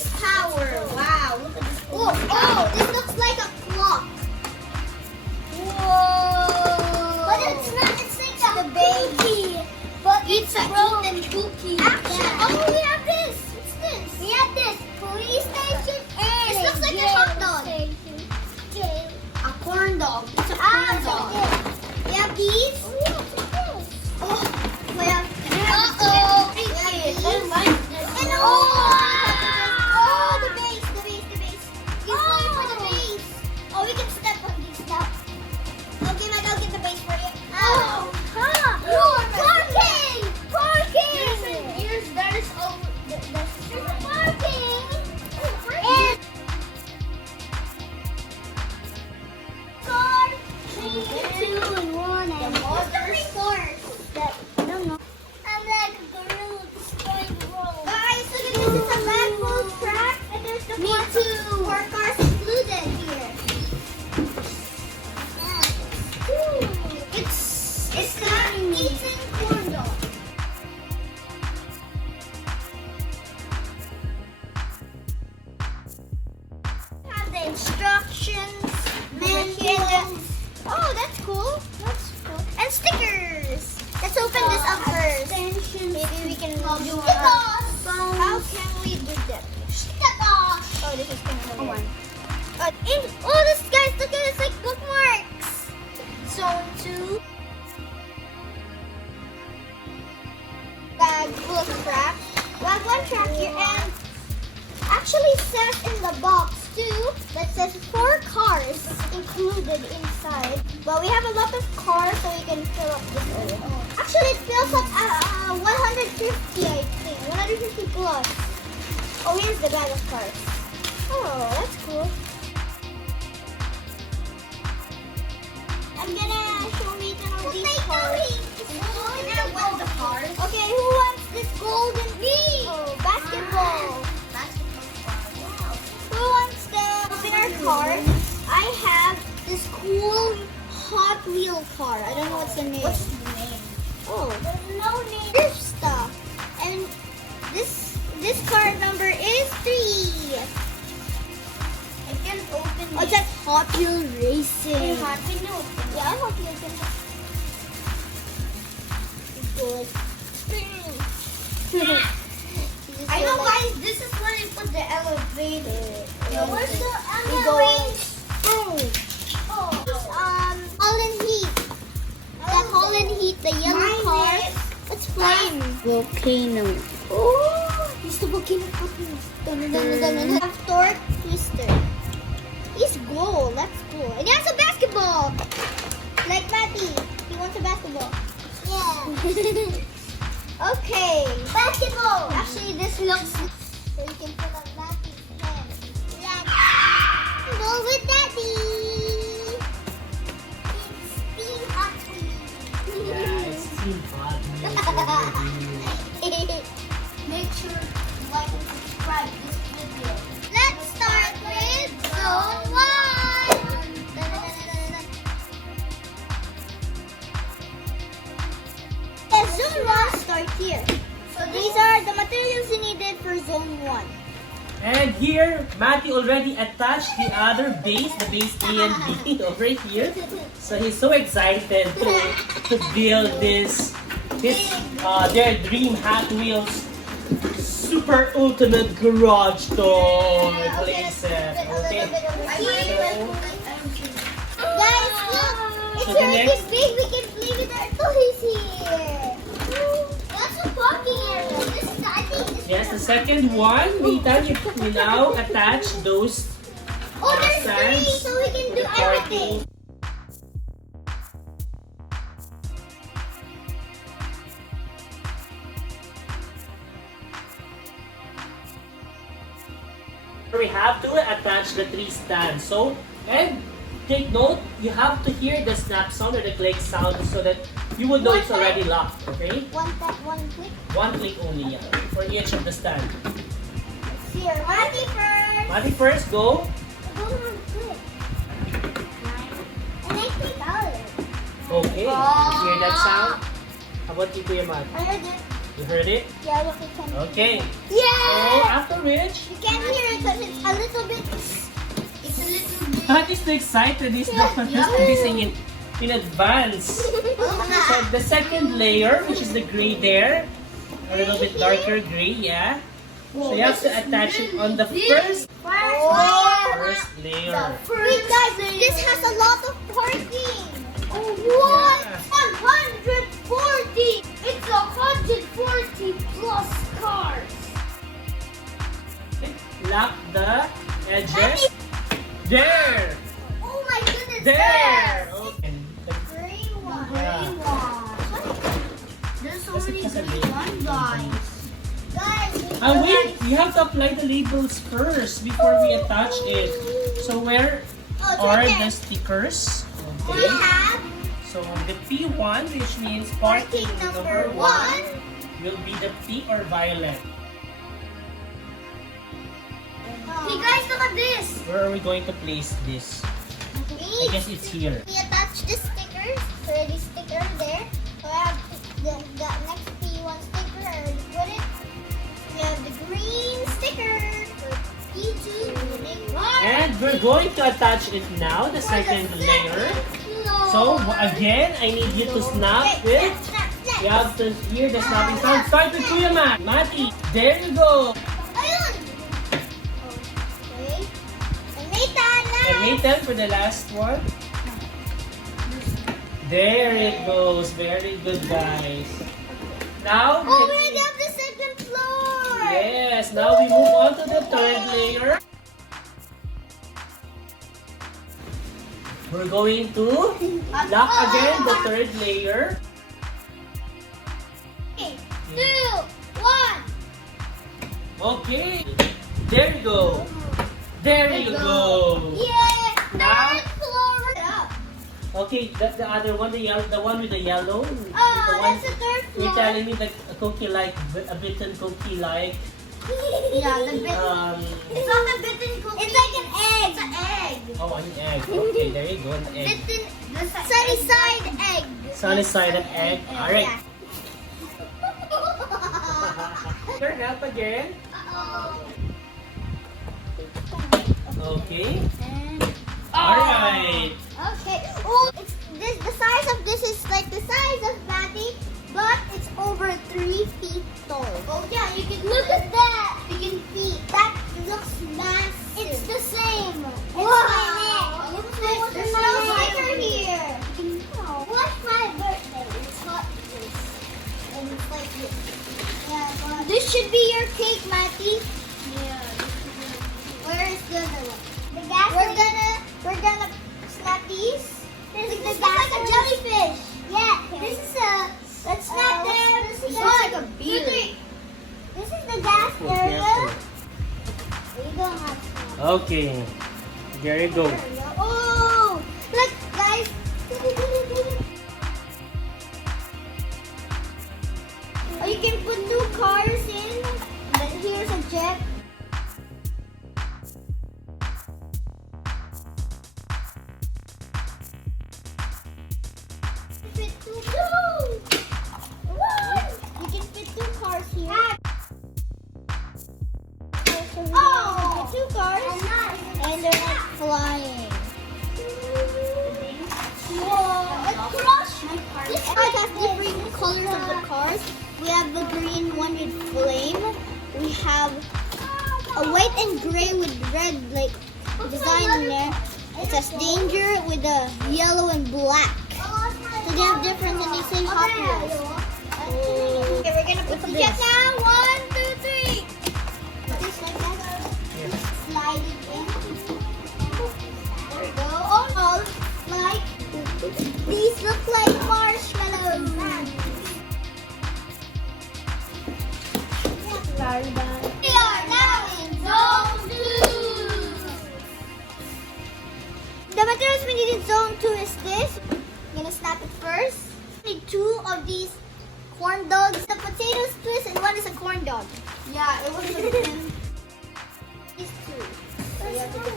Increase power. Wow, look at this. Oh, this looks like a clock. Whoa. But it's not, it's like a baby. But it's a eaten cookie. Actually, oh, we have this. What's this? We have this. Police station and this looks like a hot dog. A corn dog. It's a corn dog. We have these. Oh, we have. Uh-oh. We have these. And oh, the base. He's going for the base. Oh, we can step on these now. Okay, Matt, I'll get the base for you. Oh, parking! Here's that is over. There's parking. And car. 3, 2, and 1. And the motor source. I don't know. I'm like a gorilla destroying the world. Guys, look at this. It's a backbone track, and there's the four cars included here. It's not eating corn dog. Have the instructions, manuals. Oh, that's cool. And stickers. Let's open this up first. Maybe we can do it. How can we do that? Oh, this is kind of this, guys, look at it. It's like bookmarks. Zone 2. Bag full of crap. We have one track here, and actually says in the box too that says 4 cars included inside. But we have a lot of cars, so we can fill up this area. Actually, it fills up 150, I think. 150 plus. Oh, here's the bag of cars. Oh, that's cool. I'm gonna show Nathan all these cars. Okay, who wants this golden bee? Oh, basketball. Who wants the open our car? I have this cool Hot Wheel car. I don't know what's the name. What's the name? Oh, there's no name. This stuff. And this car number is 3. I can open it. Oh, that's Hot Wheel Racing. Hot Wheel. Yeah, Hot Wheel can. Good. I know, guys. This is where you put the elevator. Where's the elevator? Holland Heat. That Holland Heat, the yellow car. It's flame. Volcano. Oh, it's the volcano. Have torque twister. He's gold. That's cool. And he has a basketball. Like Matty. He wants a basketball. Yeah. Okay. Basketball. Actually, this looks so you can put on Matty's head. Yeah. Go with Daddy. It's Team Hot Wheels. Yeah, it's Team Hot Wheels. Make sure to like and subscribe this video. Let's start with Zone 1. Zone 1 start here. So these are the materials you needed for Zone 1. And here, Matty already attached the other base, the base A and B over here. So he's so excited to build their dream Hot Wheels Super Ultimate Garage Playset. Okay. Guys, look! It's already big. We can play with our toys here. That's a parking area. This is, I think, this Yes, the second one, Nathan, you now attach those there's 3, stands. so we can do everything. We have to attach the 3 stands. So, and take note, you have to hear the snap sound or the click sound so that you would know it's already locked, okay? One click. One click only, yeah, for each of the stand. Let's see here. Matty first. Matty first, go. Go on, click. And I click out. Okay, hear that sound? How about you, Kuya Matt? I heard it. You heard it? Yeah, look, it can. Okay. So Yeah! after which, You can't hear it because it's a little bit. It's a little bit. Pat is too excited. He's not listening in advance. So the second layer, which is the gray there, a little bit darker gray, yeah. So you have to attach it on the first layer. Wait, guys, this has a lot of parking. What? Yeah. 140. It's 140 plus cars. Lock the edges. There! Oh my goodness. There! Okay. Gray one. Yeah. There's so Kasi many kasi gray gray. ones, guys. Guys. Wait! You have to apply the labels first before we attach it. So where are the stickers? We Okay. have So the P1, which means parking number 1, will be the P or violet. Hey guys, look at this. Where are we going to place this? I guess it's here. We attach the stickers. Already sticker there. So I have the next P1 sticker. I already put it. We have the green sticker for P2. And we're going to attach it now, the second layer. So again, I need you to snap it. You have to hear the snapping sound. Start with Kuya Matt. Mati, there you go. Ayun! Okay. And Nathan, And Nathan for the last one. There it goes. Very good, guys. Now, Oh, we already have the second floor! yes, now we move on to the third layer. We're going to lock again the third layer. 3, 2, 1. Okay, there you go. There you go. Yeah! Now- Third floor! Okay, that's the other one, the one with the yellow. Oh, the one that's the third floor. you're telling me like a cookie like a bitten cookie like. Yeah, the bit. It's not a bitten cookie. It's like an egg. It's an egg. Oh, an egg. Okay, there you go, an egg. Sunny side egg. Sunny side of egg. All right. Your help again. Okay. All right. Okay. Oh, the size of this is like the size of Matty, but it's over 3 feet tall. Oh yeah, you can look at that. You can see that looks massive. It's the same. Wow. There's no sticker here. What's my birthday? It's not this. And it's like this. Yeah, this should be your cake, Matty. Yeah. Where is the other one? The gas. We're gonna snap these. This looks like a jellyfish. Yeah. This is a. Let's snap them. This is like a beer. This is the gas area. We don't have to. Okay. There you go. Oh, look, guys. Oh, you can put 2 cars in. Then here's a jet. Fit 2. You can fit 2 cars here. Oh, 2 cars, and they're not flying. Whoa, it's crushed. This bike has different colors of the cars. We have the green one with flame. We have a white and gray with red like design in there. It says danger with the yellow and black. So they have different and they say Hot Wheels. Okay, we're gonna put the jet now. 1, 2, 3. This like that. Slide it in. There we go. Oh no, like these look like marshmallows. We are now in zone 2. The materials we need in zone 2 is this. I'm gonna snap it first. We need 2 of these corn dogs. The potatoes twist and one is a corn dog. Yeah, it was these 2. So you have to do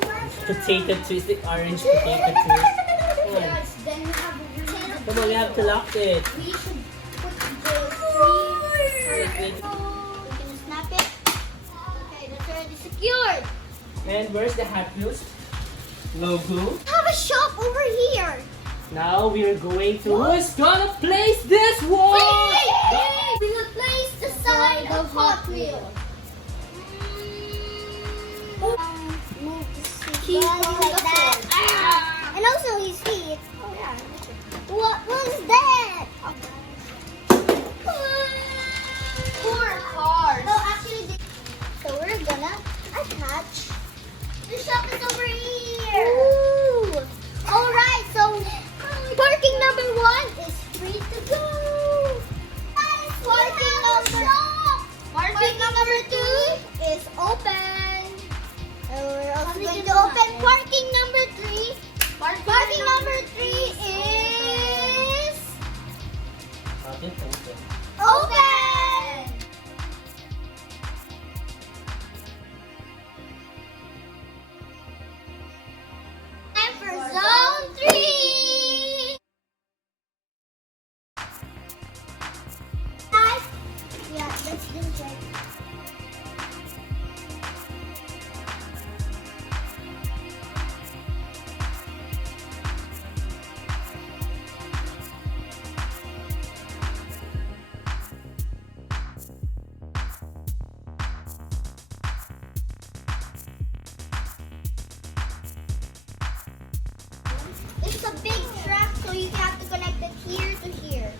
Potato twist, the orange potato twist. Come on. Yes, then we have the potato. Come on, we have to lock it. We should put the 3 good. We can snap it. Okay, that's already secured. And where's the Hot Wheels logo? Have a shop over here. Now we're going to. Who's gonna place this one? We will place the side of Hot Wheels. Move the seat like that. And also his feet. Oh yeah. What was that? Four cars. Oh, actually, so we're gonna attach. The shop is over here. Ooh. All right. So parking number 1 is free to go. Parking number 2 is open. And we're also going to open parking number 3. Parking number 3 is open. Time for zone 3. Yeah, let's do it. It's a big track, so you have to connect it here to here.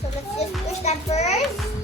So let's just push that first.